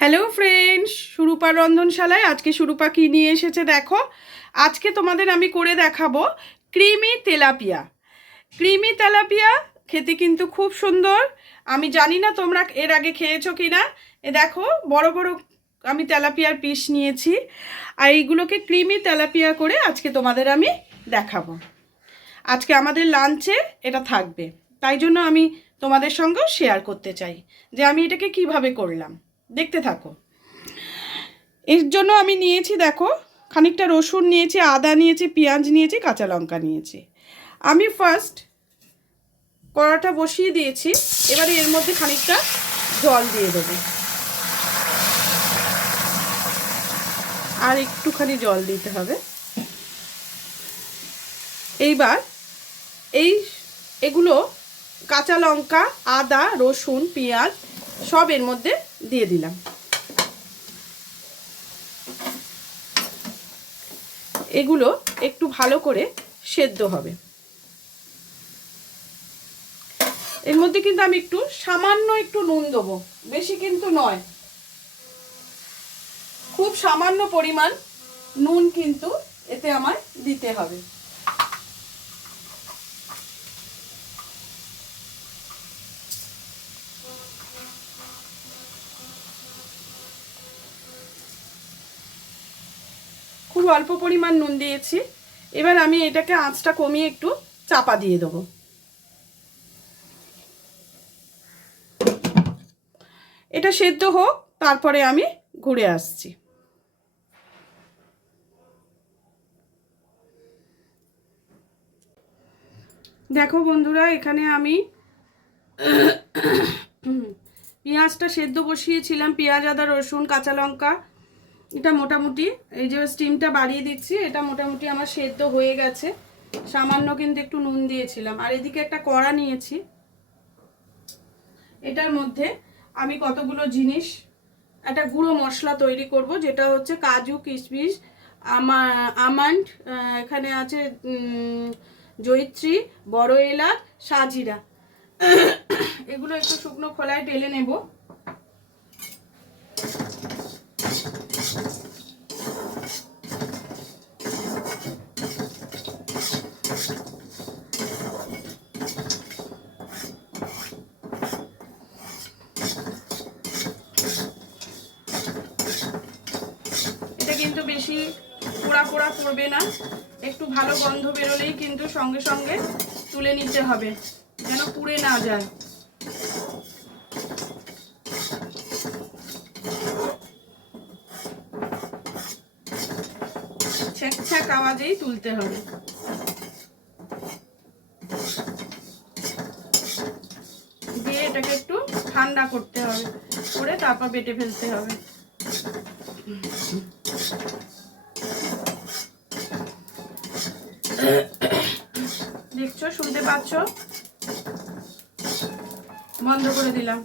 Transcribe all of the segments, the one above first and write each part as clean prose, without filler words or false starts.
Hello friends, Surupa রন্ধনশালায় আজকে সুরূপা কি নিয়ে এসেছে দেখো। আজকে তোমাদের আমি করে দেখাবো ক্রিমি তেলাপিয়া। ক্রিমি তেলাপিয়া খেতে কিন্তু খুব সুন্দর। আমি জানি না তোমরা এর আগে খেয়েছো কি না। এ দেখো বড় বড় আমি তেলাপিয়ার পিস নিয়েছি, আর এইগুলোকে ক্রিমি তেলাপিয়া করে আজকে তোমাদের আমি দেখাবো। আজকে আমাদের লাঞ্চে এটা থাকবে, তাই জন্য আমি তোমাদের সঙ্গেও শেয়ার করতে চাই যে আমি এটাকে কিভাবে করলাম। দেখতে থাকো। এর জন্য আমি নিয়েছি দেখো খানিকটা রসুন নিয়েছি, আদা নিয়েছি, পেঁয়াজ নিয়েছি, কাঁচা লঙ্কা নিয়েছি। আমি ফার্স্ট কড়াটা বসিয়ে দিয়েছি, এবারে এর মধ্যে খানিকটা জল দিয়ে দেবো, আর একটুখানি জল দিতে হবে। এইবার এগুলো কাঁচা লঙ্কা, আদা, রসুন, পেঁয়াজ সব এর মধ্যে দিয়ে দিলাম। এগুলো একটু ভালো করে সেদ্ধ হবে। এর মধ্যে কিন্তু আমি সামান্য একটু নুন দেবো, বেশি কিন্তু নয়, খুব সামান্য পরিমাণ নুন কিন্তু এতে আমার দিতে হবে। খুব অল্প পরিমাণ নুন দিয়েছি। এবার আমি এটাকে আঁচটা কমিয়ে একটু চাপা দিয়ে দেবো। এটা সেদ্ধ হোক, তারপরে আমি ঘুরে আসছি। দেখো বন্ধুরা, এখানে আমি পেঁয়াজটা সেদ্ধ বসিয়েছিলাম, পেঁয়াজ, আদা, রসুন, কাঁচা লঙ্কা। এটা মোটামুটি এই যে স্টিমটা বাড়িয়ে দিচ্ছি, এটা মোটামুটি আমার সেদ্ধ হয়ে গেছে। সামান্য কিন্তু একটু নুন দিয়েছিলাম। আর এদিকে একটা কড়া নিয়েছি, এটার মধ্যে আমি কতগুলো জিনিস, একটা গুঁড়ো মশলা তৈরি করব, যেটা হচ্ছে কাজু, কিশমিশ, আমন্ড, এখানে আছে জয়িত্রী, বড় এলাচ, সাজিরা। এগুলো একটু শুকনো খোলায় ঢেলে নেব। এটা কিন্তু বেশি পোড়া পোড়া করবে না, একটু ভালো গন্ধ বেরোলেই কিন্তু সঙ্গে সঙ্গে তুলে নিতে হবে, যেন পুড়ে না যায়। ছ্যাঁক ছ্যাঁক আওয়াজেই তুলতে হবে। দিয়ে এটাকে একটু ঠান্ডা করতে হবে, করে তারপর বেটে ফেলতে হবে। দেখছো, শুনতে পাচ্ছ? বন্ধ করে দিলাম।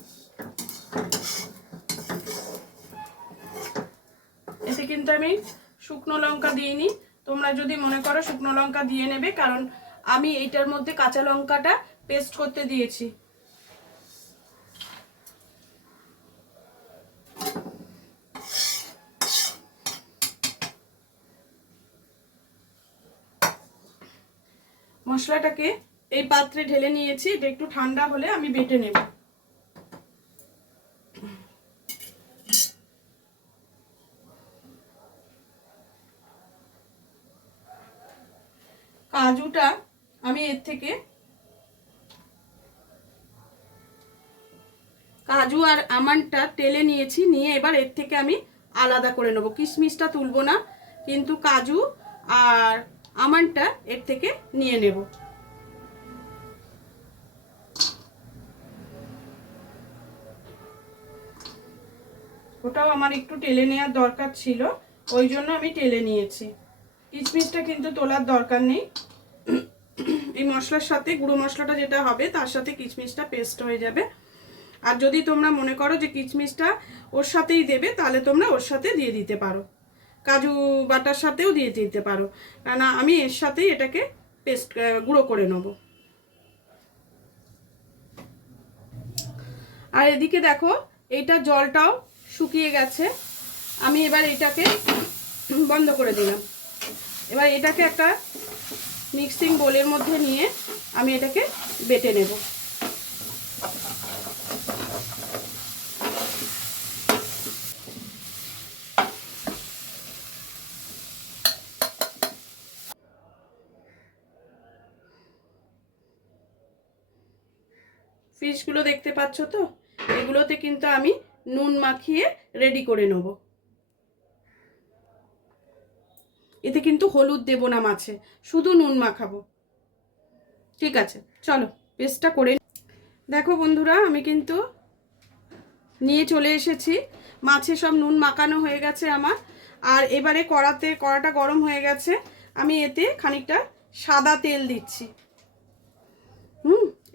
এতে কিন্তু আমি শুকনো লঙ্কা দিইনি, তোমরা যদি মনে করো শুকনো লঙ্কা দিয়ে নেবে, কারণ আমি এইটার মধ্যে কাঁচা লঙ্কাটা পেস্ট করতে দিয়েছি। মশলাটাকে এই পাত্রে ঢেলে নিয়েছি, এটা একটু ঠান্ডা হলে আমি বেটে নেব। কাজুটা আমি এর থেকে, কাজু আর আমন্ডটা তেলে নিয়েছি, নিয়ে এবার এর থেকে আমি আলাদা করে নেব। কিশমিশটা তুলবো না, কিন্তু কাজু আর আমন্ডটা এর থেকে নিয়ে নেব। ওটাও আমার একটু টেলে নেওয়ার দরকার ছিল, ওই জন্য আমি টেলে নিয়েছি। কিশমিশটা কিন্তু তোলার দরকার নেই, এই মশলার সাথে গুঁড়ো মশলাটা যেটা হবে তার সাথে কিশমিশটা পেস্ট হয়ে যাবে। আর যদি তোমরা মনে করো যে কিশমিশটা ওর সাথেই দেবে, তাহলে তোমরা ওর সাথে দিয়ে দিতে পারো, কাজু বাটার সাথেও দিয়ে দিতে পারো, কারণ আমি এর সাথেই এটাকে পেস্ট গুঁড়ো করে নেব। আর এদিকে দেখো, এইটা জলটাও শুকিয়ে গেছে। আমি এবার এটাকে বন্ধ করে দিলাম। এবার এটাকে একটা মিক্সিং বোলের মধ্যে নিয়ে আমি এটাকে বেটে নেব। ফিশগুলো দেখতে পাচ্ছ তো, এগুলোতে কিন্তু আমি নুন মাখিয়ে রেডি করে নেব। এতে কিন্তু হলুদ দেব না মাছে, শুধু নুন মাখাবো। ঠিক আছে, চলো পেস্টটা করে। দেখো বন্ধুরা, আমি কিন্তু নিয়ে চলে এসেছি। মাছে সব নুন মাখানো হয়ে গেছে আমার। আর এবারে কড়াটা গরম হয়ে গেছে। আমি এতে খানিকটা সাদা তেল দিচ্ছি।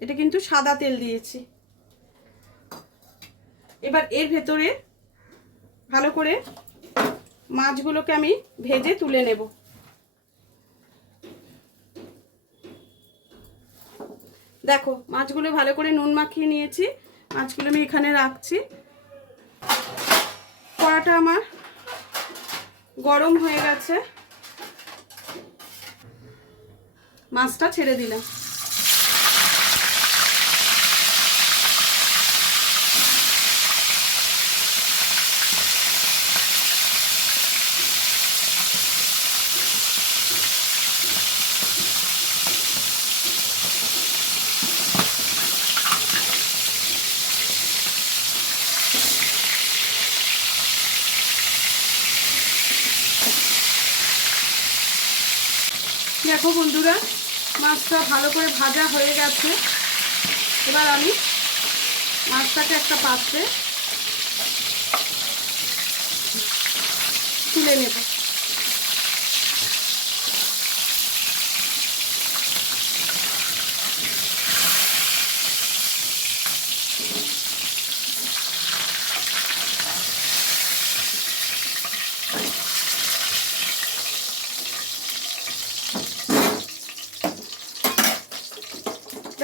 এটা কিন্তু সাদা তেল দিয়েছি। এবার এর ভেতরে ভালো করে মাছগুলোকে আমি ভেজে তুলে নেব। দেখো মাছগুলো ভালো করে নুন মাখিয়ে নিয়েছি। মাছগুলো আমি এখানে রাখছি। কড়াটা আমার গরম হয়ে গেছে। মাছটা ছেড়ে দিলাম। দেখো বন্ধুরা, মাছটা ভালো করে ভাজা হয়ে গেছে। এবার আমি মাছটাকে একটা পাত্রে তুলে নেব।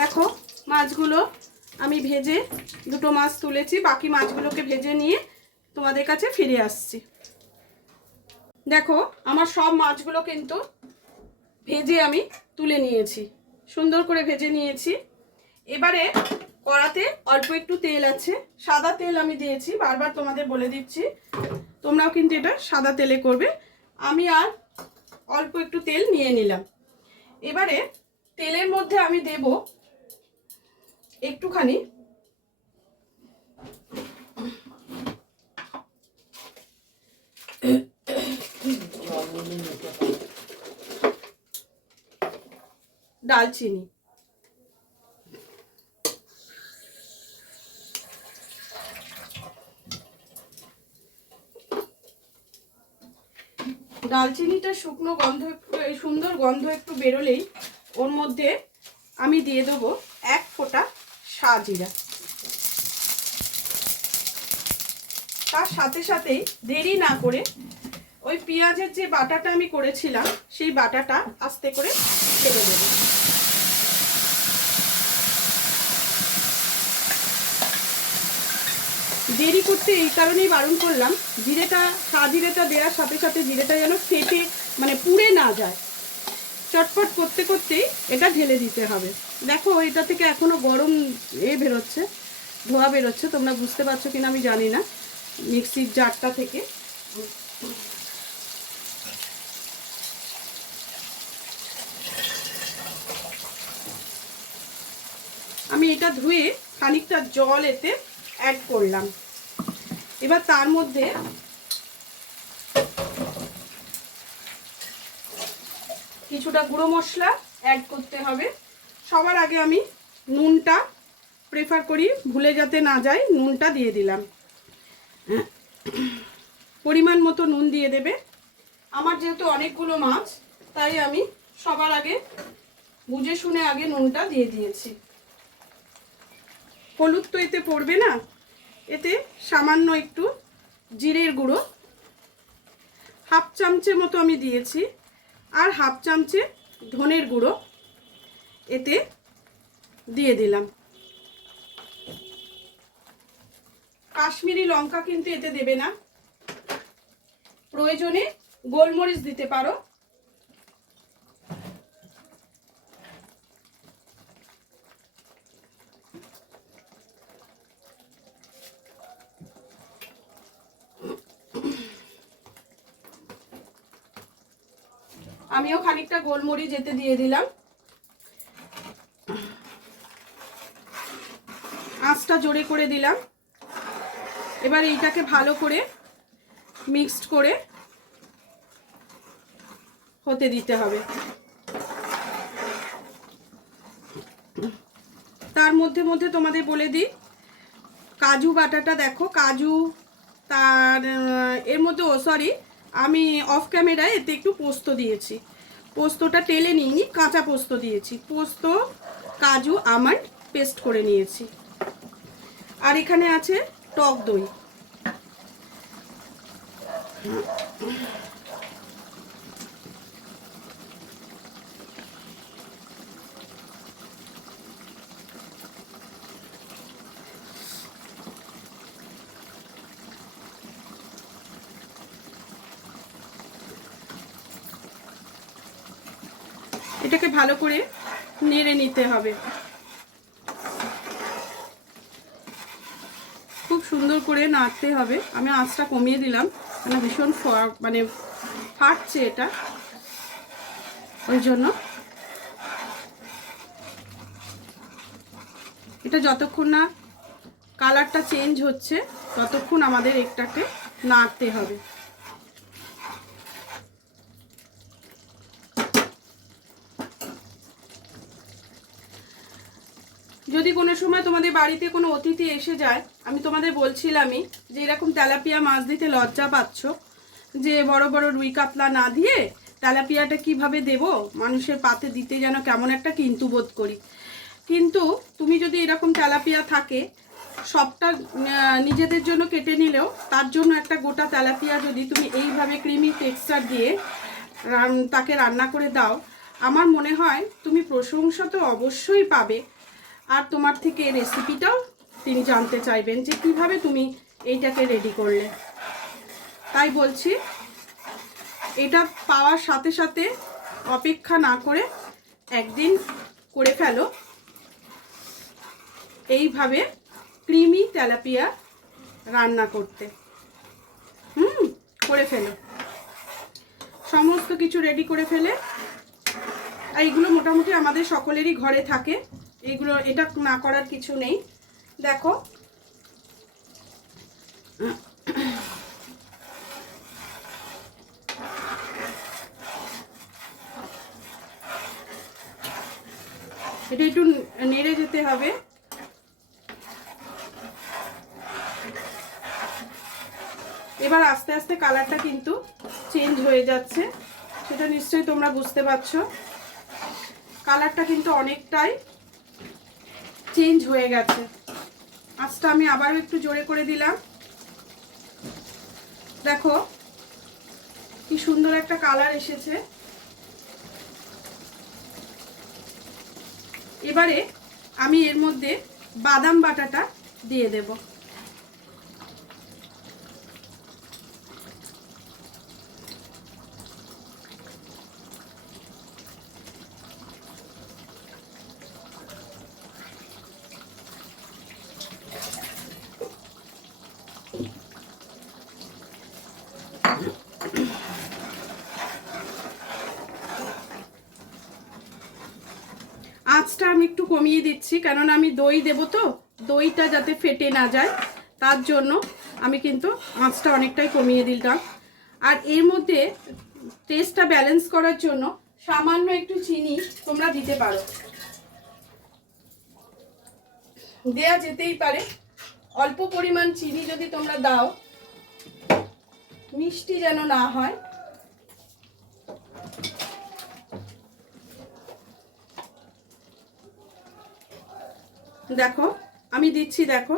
দেখো মাছগুলো আমি ভেজে, দুটো মাছ তুলেছি, বাকি মাছগুলোকে ভেজে নিয়ে তোমাদের কাছে ফিরে আসছি। দেখো আমার সব মাছগুলো কিন্তু ভেজে আমি তুলে নিয়েছি, সুন্দর করে ভেজে নিয়েছি। এবারে কড়াতে অল্প একটু তেল আছে, সাদা তেল আমি দিয়েছি, বারবার তোমাদের বলে দিচ্ছি, তোমরাও কিন্তু এটা সাদা তেলে করবে। আমি আর অল্প একটু তেল নিয়ে নিলাম। এবারে তেলের মধ্যে আমি দেব একটুখানি দালচিনি। দালচিনিটা শুকনো গন্ধ, সুন্দর গন্ধ একটু বেরোলেই ওর মধ্যে আমি দিয়ে দেবো 1 ফোঁটা সাজিরা। তার সাথে সাথেই দেরি না করে ওই পেঁয়াজের যে বাটাটা আমি করেছিলাম সেই বাটাটা আস্তে করে ছেড়ে দেব। দেরি করতে এই কারণেই বারণ করলাম, সাজিরেটা দেওয়ার সাথে সাথে জিরেটা যেন ফেটে মানে পুড়ে না যায়। চটপট করতে করতেই এটা ঢেলে দিতে হবে। দেখো এটা থেকে এখনো গরম বেরোচ্ছে, ধোয়া বেরোচ্ছে, তোমরা বুঝতে পারছো কিনা আমি জানি না, মিক্সির জারটা থেকে। আমি এটা ধুয়ে খানিকটা জল এতে অ্যাড করলাম। এবার তার মধ্যে কিছুটা গুঁড়ো মশলা অ্যাড করতে হবে। সবার আগে আমি নুনটা প্রেফার করি, ভুলে যাতে না যায়, নুনটা দিয়ে দিলাম। পরিমাণ মতো নুন দিয়ে দেবে। আমার যেহেতু অনেকগুলো মাছ, তাই আমি সবার আগে বুঝে শুনে আগে নুনটা দিয়ে দিয়েছি। হলুদ তো এতে পড়বে না, এতে সামান্য একটু জিরের গুঁড়ো 1/2 চামচে মতো আমি দিয়েছি, আর 1/2 চামচে ধনের গুঁড়ো এতে দিয়ে দিলাম। কাশ্মীরি লঙ্কা কিন্তু এতে দেবে না, প্রয়োজনে গোলমরিচ দিতে পারো। আমিও খানিকটা গোলমরিচ এতে দিয়ে দিলাম। আঁচটা জোরে করে দিলাম। এবার এইটাকে ভালো করে মিক্সড করে হতে দিতে হবে। তার মধ্যে মধ্যে তোমাদের বলে দিই, কাজু বাটাটা দেখো, কাজু, তার এর মধ্যে সরি আমি অফ ক্যামেরায় এতে একটু পোস্ত দিয়েছি। পোস্তটা টেলে নিইনি, কাঁচা পোস্ত দিয়েছি। পোস্ত, কাজু, আমন্ড পেস্ট করে নিয়েছি। আর এখানে আছে টক দই। এটাকে ভালো করে নেড়ে নিতে হবে। খুব সুন্দর করে নাড়তে হবে। আমি আঁচটা কমিয়ে দিলাম, মানে ভীষণ মানে ফাটছে এটা, ওই জন্য। এটা যতক্ষণ না কালারটা চেঞ্জ হচ্ছে ততক্ষণ আমাদের এটাকে নাড়তে হবে। যদি কোনো সময় তোমাদের বাড়িতে কোনো অতিথি এসে যায়, আমি তোমাদের বলছিলামই যে এরকম তেলাপিয়া মাছ দিতে লজ্জা পাচ্ছ, যে বড় বড় রুই কাতলা না দিয়ে তেলাপিয়াটা কিভাবে দেব, মানুষের পাতে দিতে যেন কেমন একটা কিন্তু বোধ করি। কিন্তু তুমি যদি এরকম তেলাপিয়া থাকে, সবটা নিজেদের জন্য কেটে নিলেও তার জন্য একটা গোটা তেলাপিয়া যদি তুমি এইভাবে ক্রিমি টেক্সচার দিয়ে তাকে রান্না করে দাও, আমার মনে হয় তুমি প্রশংসা তো অবশ্যই পাবে। আর তোমার থেকে রেসিপিটাও তিনি জানতে চাইবেন যে কিভাবে তুমি এইটাকে রেডি করলে। তাই বলছি, এটা পাওয়ার সাথে সাথে অপেক্ষা না করে একদিন করে ফেলো এইভাবে ক্রিমি তেলাপিয়া রান্না করতে। করে ফেলো, সমস্ত কিছু রেডি করে ফেলে। আর এগুলো মোটামুটি আমাদের সকলেরই ঘরে থাকে, এগুলো এটা না করার কিছু নেই। দেখো এটা একটু নেড়ে যেতে হবে। এবার আস্তে আস্তে কালারটা কিন্তু চেঞ্জ হয়ে যাচ্ছে, সেটা নিশ্চয়ই তোমরা বুঝতে পারছো। কালারটা কিন্তু অনেকটাই চেঞ্জ হয়ে গেছে। আঁচটা আমি আবারও একটু জোরে করে দিলাম। দেখো কি সুন্দর একটা কালার এসেছে। এবারে আমি এর মধ্যে বাদাম বাটাটা দিয়ে দেব। আঁচটা আমি একটু কমিয়ে দিচ্ছি, কেননা আমি দই দেবো, তো দইটা যাতে ফেটে না যায় তার জন্য আমি কিন্তু আঁচটা অনেকটাই কমিয়ে দিলাম। আর এর মধ্যে টেস্টটা ব্যালেন্স করার জন্য সামান্য একটু চিনি তোমরা দিতে পারো, দেয়া যেতেই পারে। অল্প পরিমাণ চিনি যদি তোমরা দাও, মিষ্টি যেন না হয়। দেখো আমি দিচ্ছি, দেখো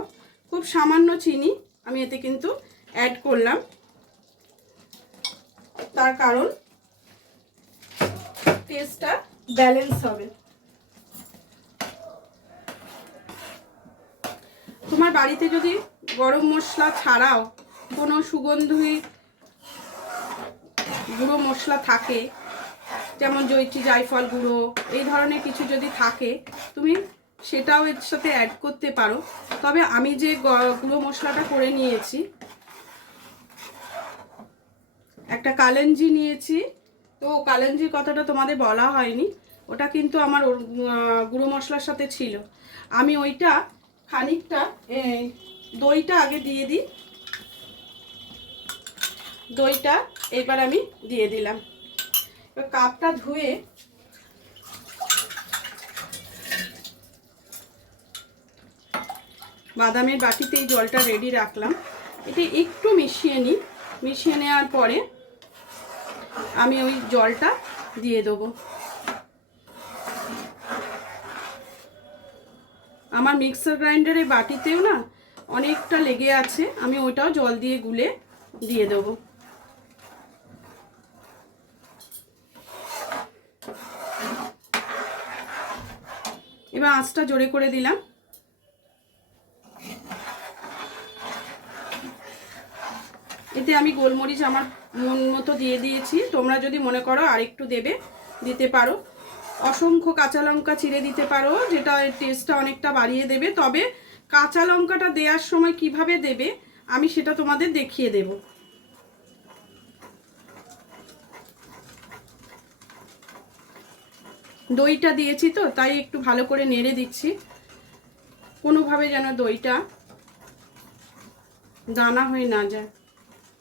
খুব সামান্য চিনি আমি এতে কিন্তু অ্যাড করলাম, তার কারণ টেস্টটা ব্যালেন্স হবে। তোমার বাড়িতে যদি গরম মশলা ছাড়াও কোনো সুগন্ধি গুঁড়ো মশলা থাকে, যেমন জয়িত্রী জায়ফল গুঁড়ো, এই ধরনের কিছু যদি থাকে তুমি সেটাও এর সাথে অ্যাড করতে পারো। তবে আমি যে গুঁড়ো মশলাটা করে নিয়েছি, একটা কালেঞ্জি নিয়েছি, তো কালেঞ্জির কথাটা তোমাদের বলা হয়নি, ওটা কিন্তু আমার গুঁড়ো মশলার সাথে ছিল। আমি ওইটা খানিকটা দইটা আগে দিয়ে দিই, দইটা এবার আমি দিয়ে দিলাম। এবার কাপটা ধুয়ে বাদামের বাটিতে এই জলটা রেডি রাখলাম। এটা একটু মিশিয়ে নিই, মিশিয়ে নেওয়ার পরে আমি ওই জলটা দিয়ে দেবো। আমার মিক্সার গ্রাইন্ডারের বাটিতেও না অনেকটা লেগে আছে, আমি ওইটাও জল দিয়ে গুলে দিয়ে দেবো। এবার আঁচটা জোরে করে দিলাম। এতে আমি গোলমরিচ আমার মন মতো দিয়ে দিয়েছি, তোমরা যদি মনে করো আরেকটু দেবে দিতে পারো। অসংখ্য কাঁচা লঙ্কা চিড়ে দিতে পারো, যেটা টেস্টটা অনেকটা বাড়িয়ে দেবে। তবে কাঁচা লঙ্কাটা দেওয়ার সময় কিভাবে দেবে আমি সেটা তোমাদের দেখিয়ে দেব। দইটা দিয়েছি তো তাই একটু ভালো করে নেড়ে দিচ্ছি, কোনোভাবে যেন দইটা দানা হয়ে না যায়,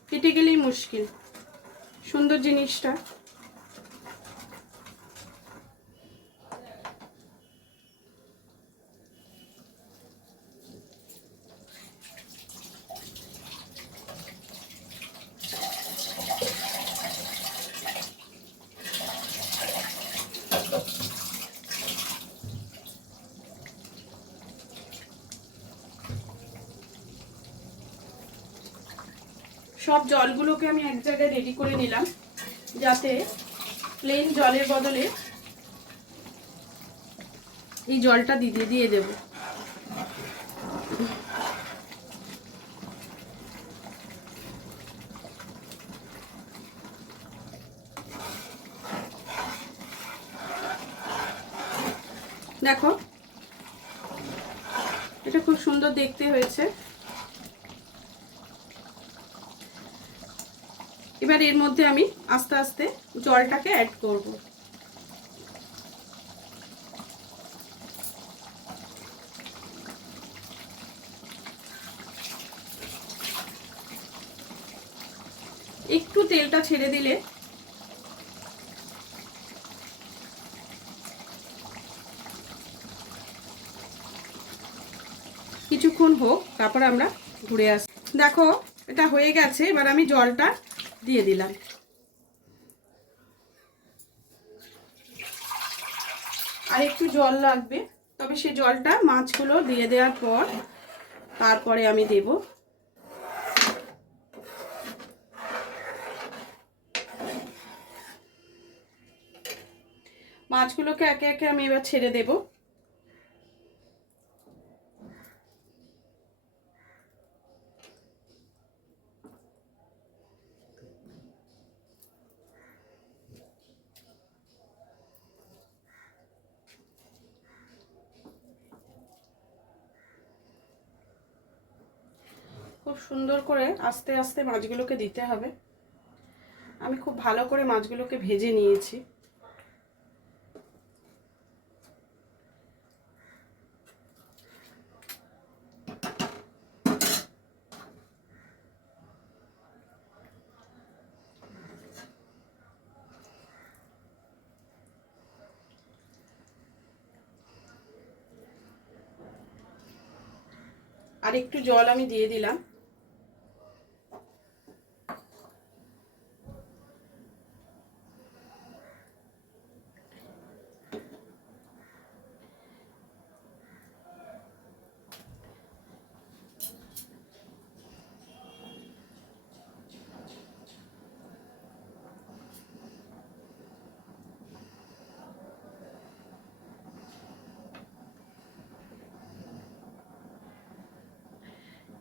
কেটে গেলেই মুশকিল সুন্দর জিনিসটা। সব জলগুলোকে আমি এক জায়গায় রেডি করে নিলাম, যাতে প্লেন জলের বদলে এই জলটা দিয়ে দেব। দেখো এটা খুব সুন্দর দেখতে হয়েছে। এবার এর মধ্যে আমি আস্তে আস্তে জলটাকে অ্যাড করব। একটু তেলটা ছেড়ে দিলে কিছুক্ষণ হোক, তারপর আমরা ঘুরে আসি। দেখো এটা হয়ে গেছে, এবার আমি জলটা দিয়ে দিলাম। আর একটু জল লাগবে, তবে সেই জলটা মাছগুলো দিয়ে দেওয়ার পর তারপরে আমি দেব। মাছগুলোকে একে একে আমি এবার ছেড়ে দেব। খুব সুন্দর করে আস্তে আস্তে মাছগুলোকে দিতে হবে। আমি খুব ভালো করে মাছগুলোকে ভেজে নিয়েছি। আর একটু জল আমি দিয়ে দিলাম।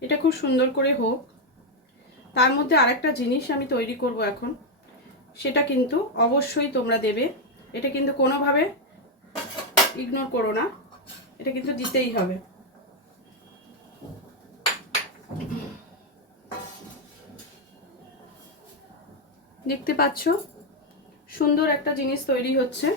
এটা খুব সুন্দর করে হোক। তার মধ্যে আরেকটা জিনিস আমি তৈরি করব এখন, সেটা কিন্তু অবশ্যই তোমরা দেবে। এটা কিন্তু কোনোভাবে ইগনোর করো না, এটা কিন্তু দিতেই হবে। দেখতে পাচ্ছ সুন্দর একটা জিনিস তৈরি হচ্ছে।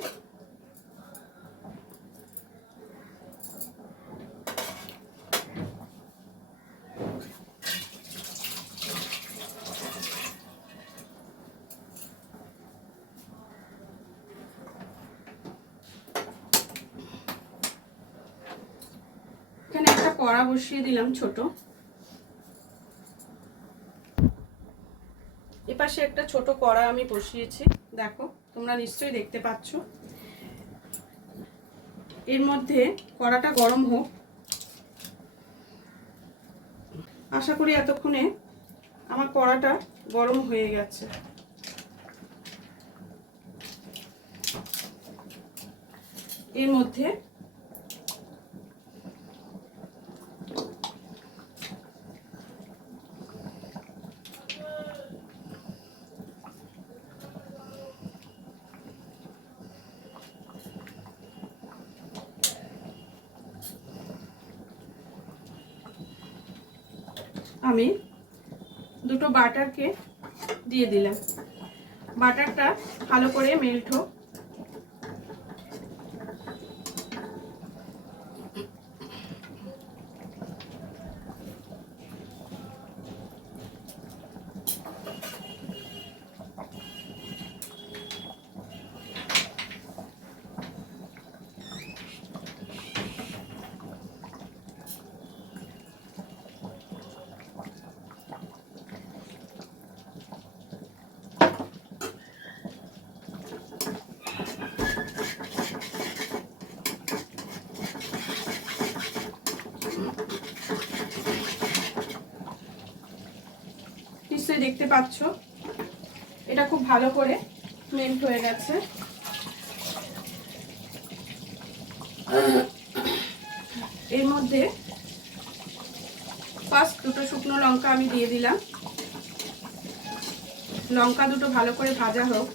এখানে একটা কড়া বসিয়ে দিলাম ছোট, এপাশে একটা ছোট কড়া আমি বসিয়েছি, দেখো তোমরা নিশ্চয়ই দেখতে পাচ্ছ। এর মধ্যে কড়াটা গরম হোক। আশা করি এতক্ষণে আমার কড়াটা গরম হয়ে গেছে। এর মধ্যে আমি দুটো বাটারকে দিয়ে দিলাম। বাটারটা ভালো করে মেল্ট হোক। নিশ্চয়ই দেখতে পাচ্ছ এটা খুব ভালো করে মেল্ট হয়ে গেছে। এর মধ্যে ফার্স্ট দুটো শুকনো লঙ্কা আমি দিয়ে দিলাম। লঙ্কা দুটো ভালো করে ভাজা হোক।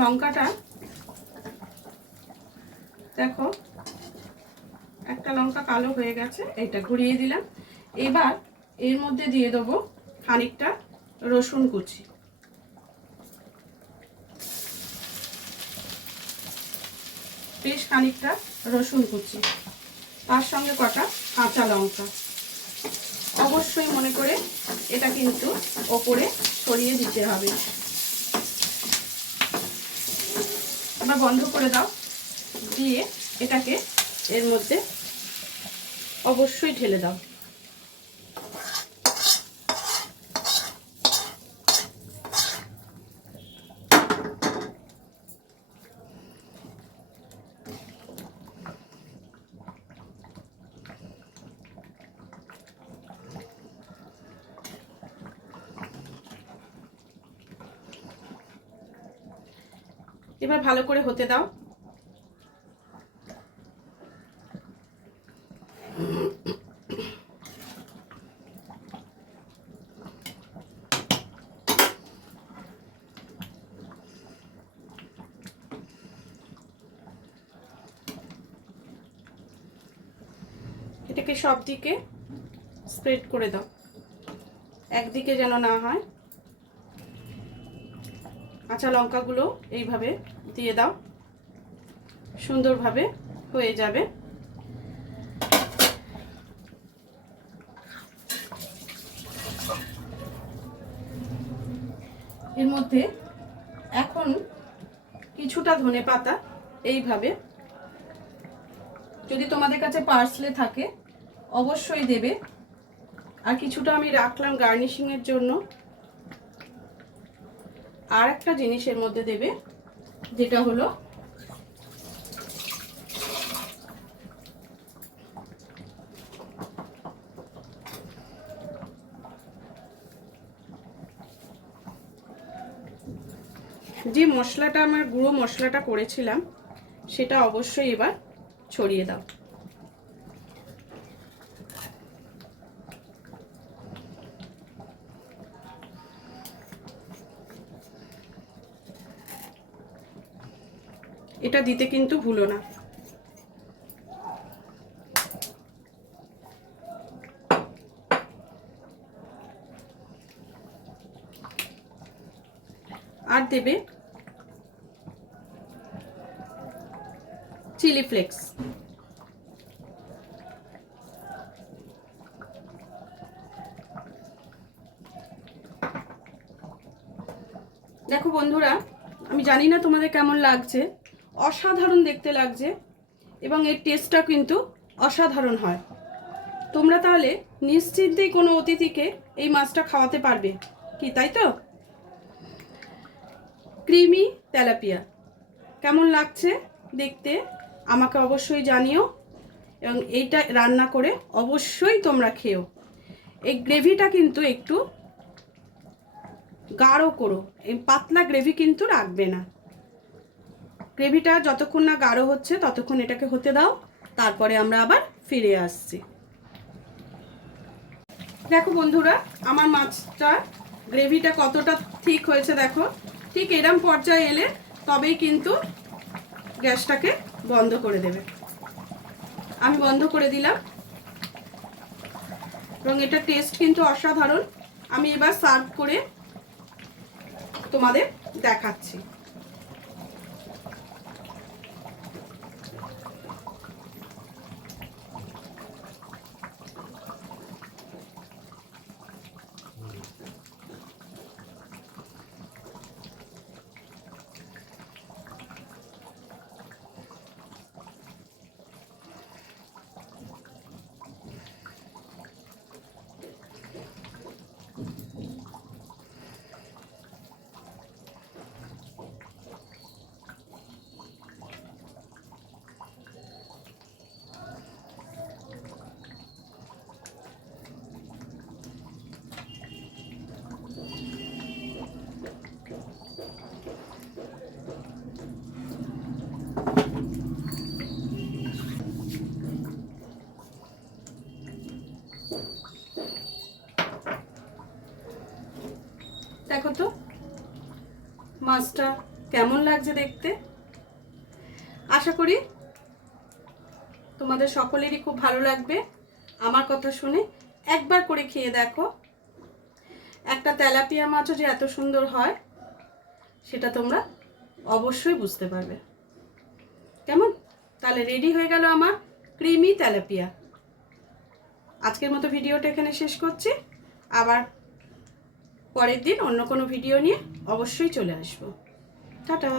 লঙ্কাটা দেখো একটা লঙ্কা কালো হয়ে গেছে, এটা ঘুরিয়ে দিলাম। এবার এর মধ্যে দিয়ে দেবো খানিকটা রসুন কুচি। বেশ খানিকটা রসুন কুচি, তার সঙ্গে কটা কাঁচা লঙ্কা। অবশ্যই মনে করে এটা কিন্তু ওপরে ছড়িয়ে দিতে হবে। আবার বন্ধ করে দাও, দিয়ে এটাকে এর মধ্যে অবশ্যই ঢেলে দাও। এবার ভালো করে হতে দাও। সব দিকে স্প্রেড করে দাও, একদিকে যেন না হয়। কাঁচা লঙ্কাগুলো এইভাবে দিয়ে দাও, সুন্দরভাবে হয়ে যাবে। এর মধ্যে এখন কিছুটা ধনেপাতা এইভাবে, যদি তোমাদের কাছে পার্সলে থাকে অবশ্যই দেবে, আর কিছুটা আমি রাখলাম গার্নিশিং এর জন্য। আর একটা জিনিস এর মধ্যে দেবে, যেটা হলো যে মশলাটা, আমার গুঁড়ো মশলাটা করেছিলাম সেটা অবশ্যই এবার ছড়িয়ে দাও। এটা দিতে কিন্তু ভুলো না। আর দেবে চিলি ফ্লেক্স। দেখো বন্ধুরা, আমি জানি না তোমাদের কেমন লাগছে, অসাধারণ দেখতে লাগছে এবং এর টেস্টটা কিন্তু অসাধারণ হয়। তোমরা তাহলে নিশ্চিন্তেই কোনো অতিথিকে এই মাছটা খাওয়াতে পারবে কি, তাই তো? ক্রিমি তেলাপিয়া কেমন লাগছে দেখতে আমাকে অবশ্যই জানিও, এবং এইটা রান্না করে অবশ্যই তোমরা খেও। এই গ্রেভিটা কিন্তু একটু গাঢ় করো, এই পাতলা গ্রেভি কিন্তু রাখবে না। গ্রেভিটা যতক্ষণ না গাঢ় হচ্ছে ততক্ষণ এটাকে হতে দাও, তারপরে আমরা আবার ফিরে আসছি। দেখো বন্ধুরা, আমার মাছটা গ্রেভিটা কতটা ঠিক হয়েছে দেখো। ঠিক এরম পর্যায়ে এলে তবেই কিন্তু গ্যাসটাকে বন্ধ করে দেবে। আমি বন্ধ করে দিলাম এবং এটা টেস্ট কিন্তু অসাধারণ। আমি এবার সার্ভ করে তোমাদের দেখাচ্ছি। দেখো তো মাছটা কেমন লাগছে দেখতে। আশা করি তোমাদের সকলেরই খুব ভালো লাগবে আমার কথা শুনে। একবার করে খেয়ে দেখো, একটা তেলাপিয়া মাছও যে এত সুন্দর হয় সেটা তোমরা অবশ্যই বুঝতে পারবে। কেমন? তাহলে রেডি হয়ে গেল আমার ক্রিমি তেলাপিয়া। আজকের মতো ভিডিওটা এখানে শেষ করছি। আবার পরের দিন অন্য কোনো ভিডিও নিয়ে অবশ্যই চলে আসবো। টাটা।